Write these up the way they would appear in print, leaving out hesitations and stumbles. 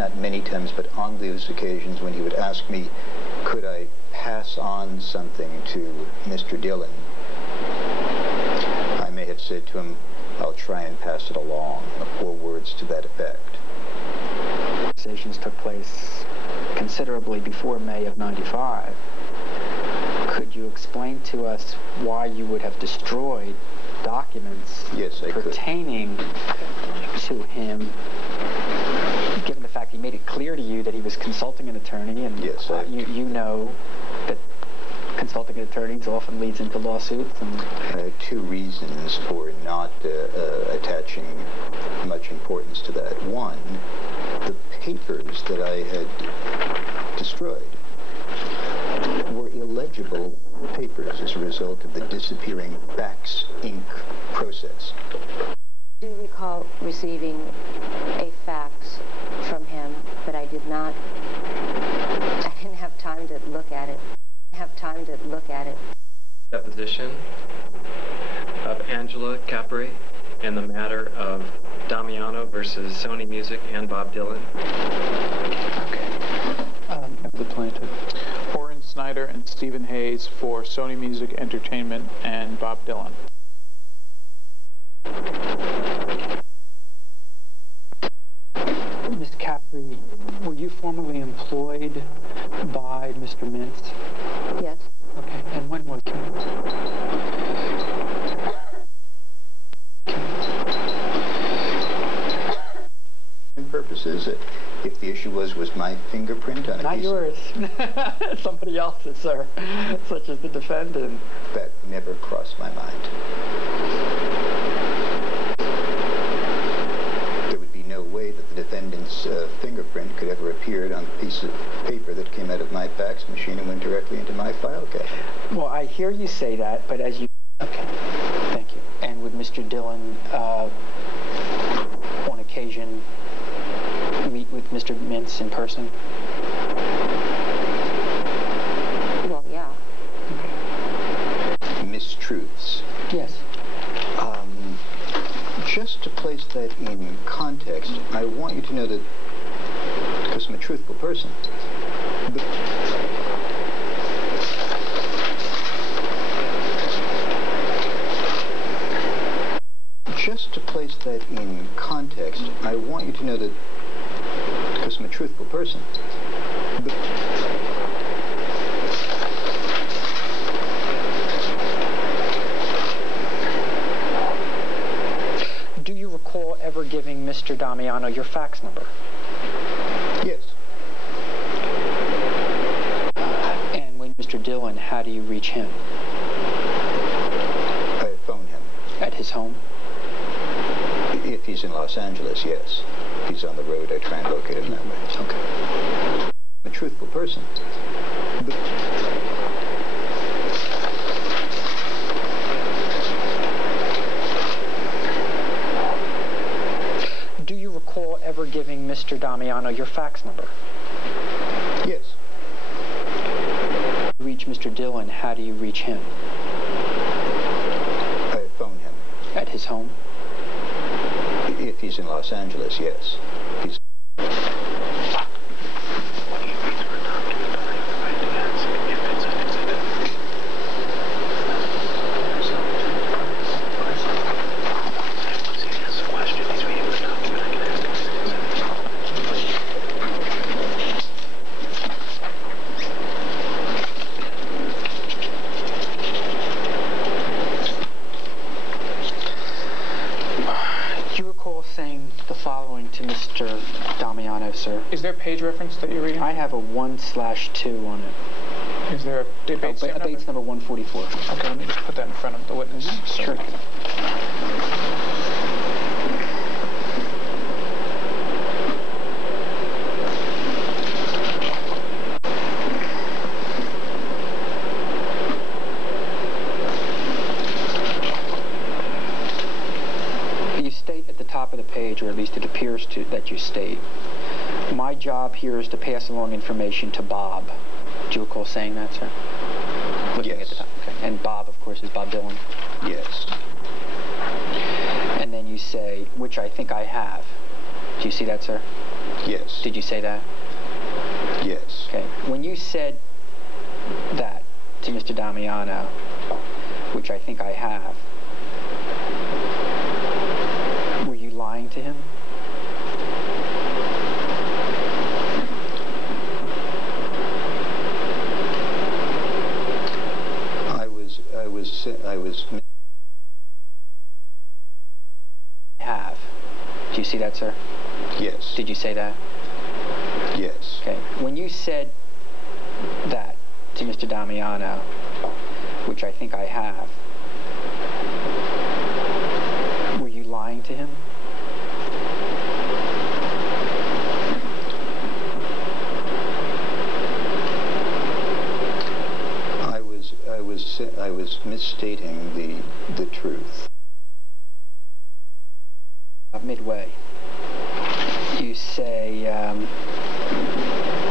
not many times, but on those occasions when he would ask me, could I pass on something to Mr. Dillon, I may have said to him, I'll try and pass it along, or words to that effect. Conversations took place considerably before May of '95. Could you explain to us why you would have destroyed documents pertaining to him, given the fact he made it clear to you that he was consulting an attorney, and you know that consulting attorneys often leads into lawsuits? And two reasons for not attaching much importance to that. One, the papers that I had destroyed were illegible papers as a result of the disappearing fax ink process. I do recall receiving a fax from him, but I didn't have time to look at it. Deposition of Angela Capri in the matter of Damiano versus Sony Music and Bob Dylan. The plaintiff. Orrin Snyder and Stephen Hayes for Sony Music Entertainment and Bob Dylan. Ms. Capri, were you formerly employed by Mr. Mintz? Yes. Okay, and when was it? Purposes, if the issue was my fingerprint on a Not piece yours. Somebody else's, sir, such as the defendant. That never crossed my mind. There would be no way that the defendant's fingerprint could ever appear on a piece of paper that came out of my fax machine and went directly into my file cabinet. Well, I hear you say that, but as you... Okay, thank you. And would Mr. Dillon, on occasion, meet with Mr. Mintz in person? Well, yeah. Okay. Mistruths. Yes. Just to place that in context, I want you to know that, because I'm a truthful person, just to place that in context, I want you to know that, because I'm a truthful person, do you recall ever giving Mr. Damiano your fax number? Yes. And when Mr. Dillon, how do you reach him? I phone him. At his home? If he's in Los Angeles, yes. If he's on the road, I try and locate him that way. Okay. I'm a truthful person. Do you recall ever giving Mr. Damiano your fax number? Yes. Reach Mr. Dillon, how do you reach him? I phone him. At his home? If he's in Los Angeles, yes. He's Mr. Damiano, sir. Is there a page reference that you're reading? I have a 1/2 on it. Is there a Bates number? Bates number 144. Okay, let me just put that in front of the witness. Sure. Top of the page, or at least it appears to that you state, my job here is to pass along information to Bob. Do you recall saying that, sir? Looking yes. At the top. Okay. And Bob, of course, is Bob Dylan. Yes. And then you say, which I think I have. Do you see that, sir? Yes. Did you say that? Yes. Okay. When you said that to Mr. Damiano, which I think I have, were you lying to him? I was. Have. Do you see that, sir? Yes. Did you say that? Yes. Okay. When you said that to Mr. Damiano, which I think I have, were you lying to him? I was misstating the truth. Midway, you say,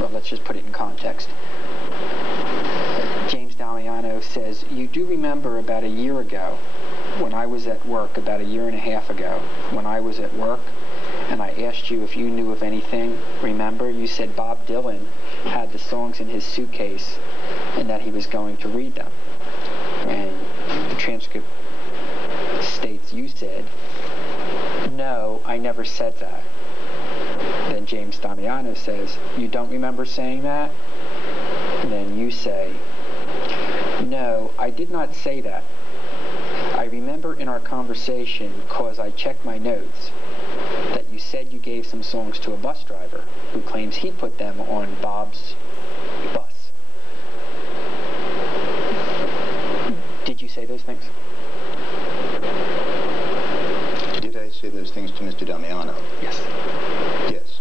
well, let's just put it in context. James Damiano says, you do remember about a year ago, when I was at work, about a year and a half ago, when I was at work, and I asked you if you knew of anything. Remember, you said Bob Dylan had the songs in his suitcase and that he was going to read them. And the transcript states you said, no, I never said that. Then James Damiano says, you don't remember saying that? And then you say, no, I did not say that. I remember in our conversation, cause I checked my notes, that you said you gave some songs to a bus driver who claims he put them on Bob's bus. Did you say those things? Did I say those things to Mr. Damiano? Yes. Yes.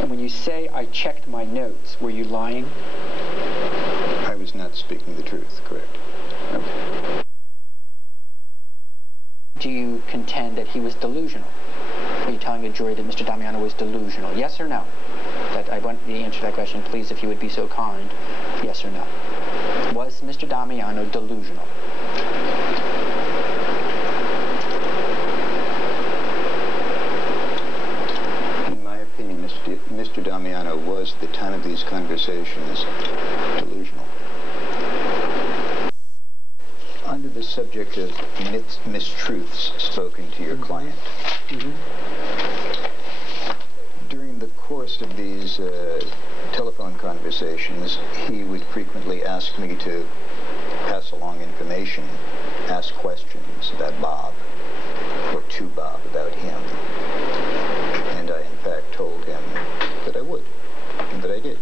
And when you say I checked my notes, were you lying? I was not speaking the truth, correct. Okay. Do you contend that he was delusional? Are you telling the jury that Mr. Damiano was delusional? Yes or no? That I want the answer to that question, please, if you would be so kind. Yes or no? Was Mr. Damiano delusional? In my opinion, Mr. Damiano was, at the time of these conversations, delusional. Under the subject of mistruths spoken to your client, during the course of these telephone conversations, he would frequently ask me to pass along information, ask questions about Bob, or to Bob about him. And I, in fact, told him that I would, and that I did.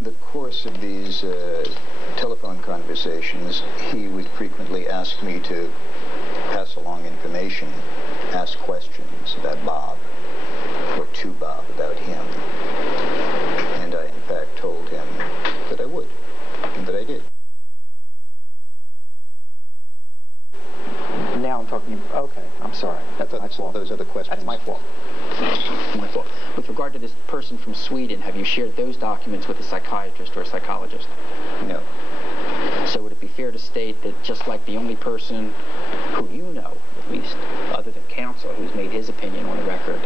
In the course of these telephone conversations, he would frequently ask me to pass along information, ask questions about Bob, or to Bob about him. And I, in fact, told him that I would, and that I did. Now I'm talking, okay, I'm sorry. That's my fault. Those other questions. That's my fault. My fault. With regard to this person from Sweden, have you shared those documents with a psychiatrist or a psychologist? No. So would it be fair to state that just like the only person who you know, at least, other than counsel, who's made his opinion on the record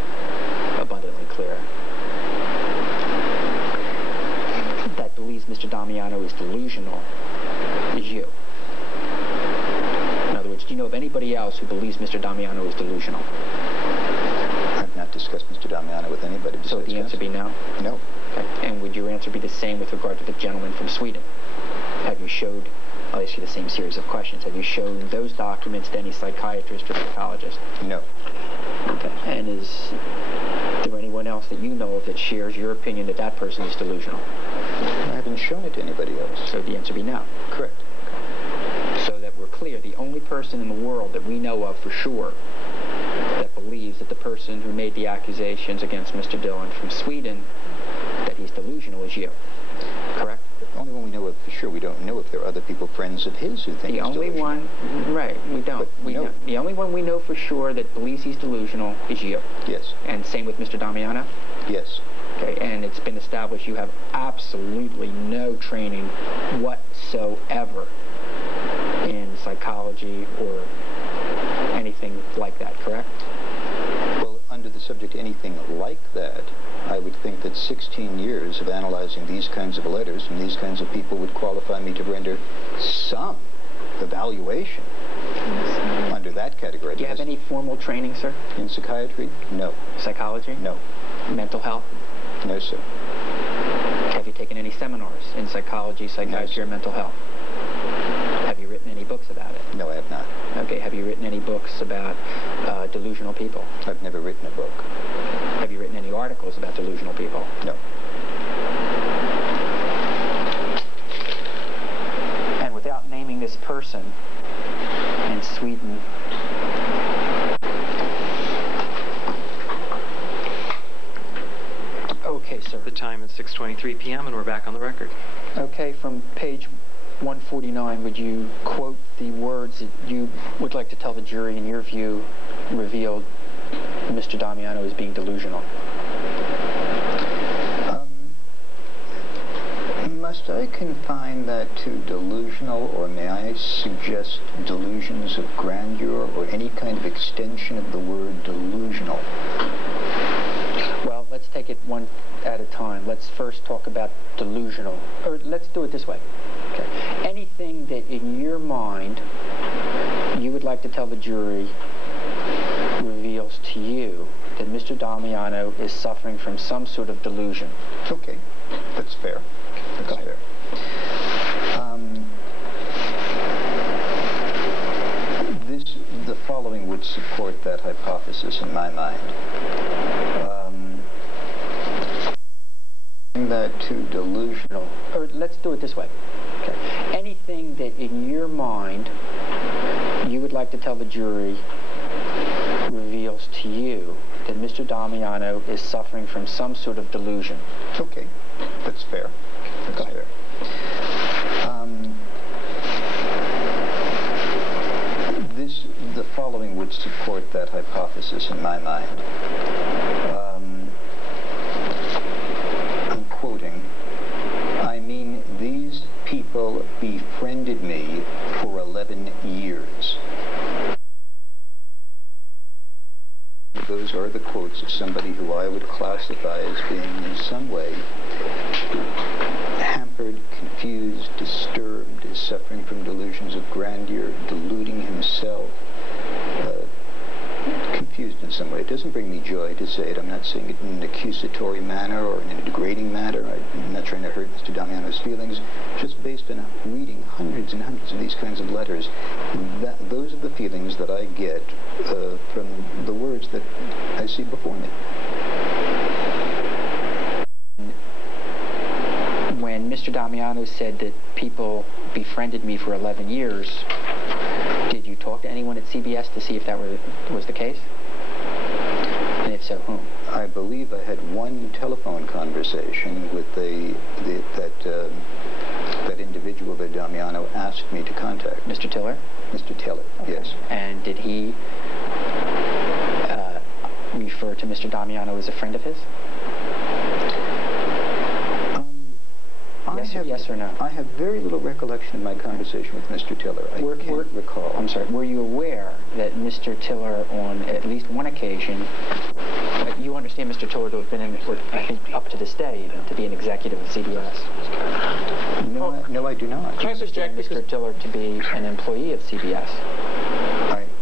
abundantly clear, that believes Mr. Damiano is delusional, is you? In other words, do you know of anybody else who believes Mr. Damiano is delusional? I've not discussed Mr. Damiano with anybody besides So would the answer be no? No. Okay. And would your answer be the same with regard to the gentleman from Sweden? Have you showed, I'll ask you the same series of questions, have you shown those documents to any psychiatrist or psychologist? No. Okay. And is there anyone else that you know of that shares your opinion that that person is delusional? I haven't shown it to anybody else. So the answer be no? Correct. So that we're clear, the only person in the world that we know of for sure that believes that the person who made the accusations against Mr. Dillon from Sweden, that he's delusional, is you. Correct? The only one we know of for sure. We don't know if there are other people, friends of his, who think the he's only delusional. one, right, we don't. We no. don't. The only one we know for sure that believes he's delusional is you. Yes. And same with Mr. Damiano? Yes. Okay, and it's been established you have absolutely no training whatsoever in psychology or anything like that, correct? Well, under the subject anything like that, I would think that 16 years of analyzing these kinds of letters from these kinds of people would qualify me to render some evaluation under that category. Do you have any formal training, sir? In psychiatry? No. Psychology? No. Mental health? No, sir. Have you taken any seminars in psychology, psychiatry, or mental health? Have you written any books about it? No, I have not. Okay, have you written any books about delusional people? I've never written a book. Have you written any articles about delusional people? No. And without naming this person in Sweden, okay, sir. The time is 6:23 p.m. and we're back on the record. Okay, from page 149, would you quote the words that you would like to tell the jury, in your view, revealed Mr. Damiano as being delusional? Must I confine that to delusional, or may I suggest delusions of grandeur, or any kind of extension of the word delusional? Well, let's take it one at a time. Let's first talk about delusional. Or let's do it this way. Okay. Anything that in your mind you would like to tell the jury reveals to you that Mr. Damiano is suffering from some sort of delusion. Okay, that's fair. That's fair. The following would support that hypothesis in my mind. That to delusional. Or let's do it this way. Okay. Anything that in your mind you would like to tell the jury reveals to you that Mr. Damiano is suffering from some sort of delusion. Okay, that's fair. That's fair. The following would support that hypothesis in my mind. I'm quoting, I mean, these people befriended me for 11 years. Those are the quotes of somebody who I would classify as being in some way hampered, confused, disturbed, is suffering from delusions of grandeur, deluding himself, confused in some way. It doesn't bring me joy to say it. I'm not saying it in an accusatory manner or in a degrading manner. I'm not trying to hurt Mr. Damiano's feelings. Just based on reading hundreds and hundreds of these kinds of letters, those are the feelings that I get from the words that I see before me. When Mr. Damiano said that people befriended me for 11 years, did you talk to anyone at CBS to see if that was the case? And if so, whom? I believe I had one telephone conversation with that individual that Damiano asked me to contact. Mr. Tiller? Mr. Tiller, okay. Yes. And did he refer to Mr. Damiano as a friend of his? Yes or no? I have very little recollection of my conversation with Mr. Tiller. I can't recall. I'm sorry. Were you aware that Mr. Tiller, on at least one occasion, you understand Mr. Tiller to have been, I think, up to this day, even, to be an executive of CBS? No, I do not. Can I suggest Mr. Tiller to be an employee of CBS?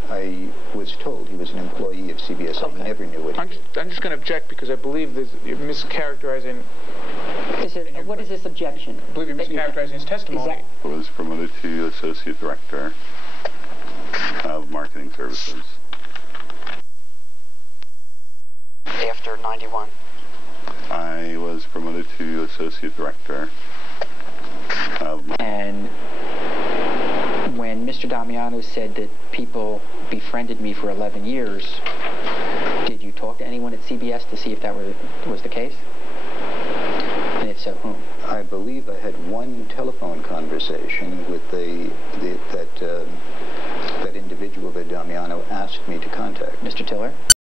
I was told he was an employee of CBS. Okay. I never knew what he did. I'm just going to object because I believe you're mischaracterizing... What is this objection? I believe you're mischaracterizing his testimony. I was promoted to Associate Director of Marketing Services. After 91? I was promoted to Associate Director of... And when Mr. Damiano said that people befriended me for 11 years, did you talk to anyone at CBS to see if that was the case? And if so, whom? I believe I had one telephone conversation with that individual that Damiano asked me to contact. Mr. Tiller?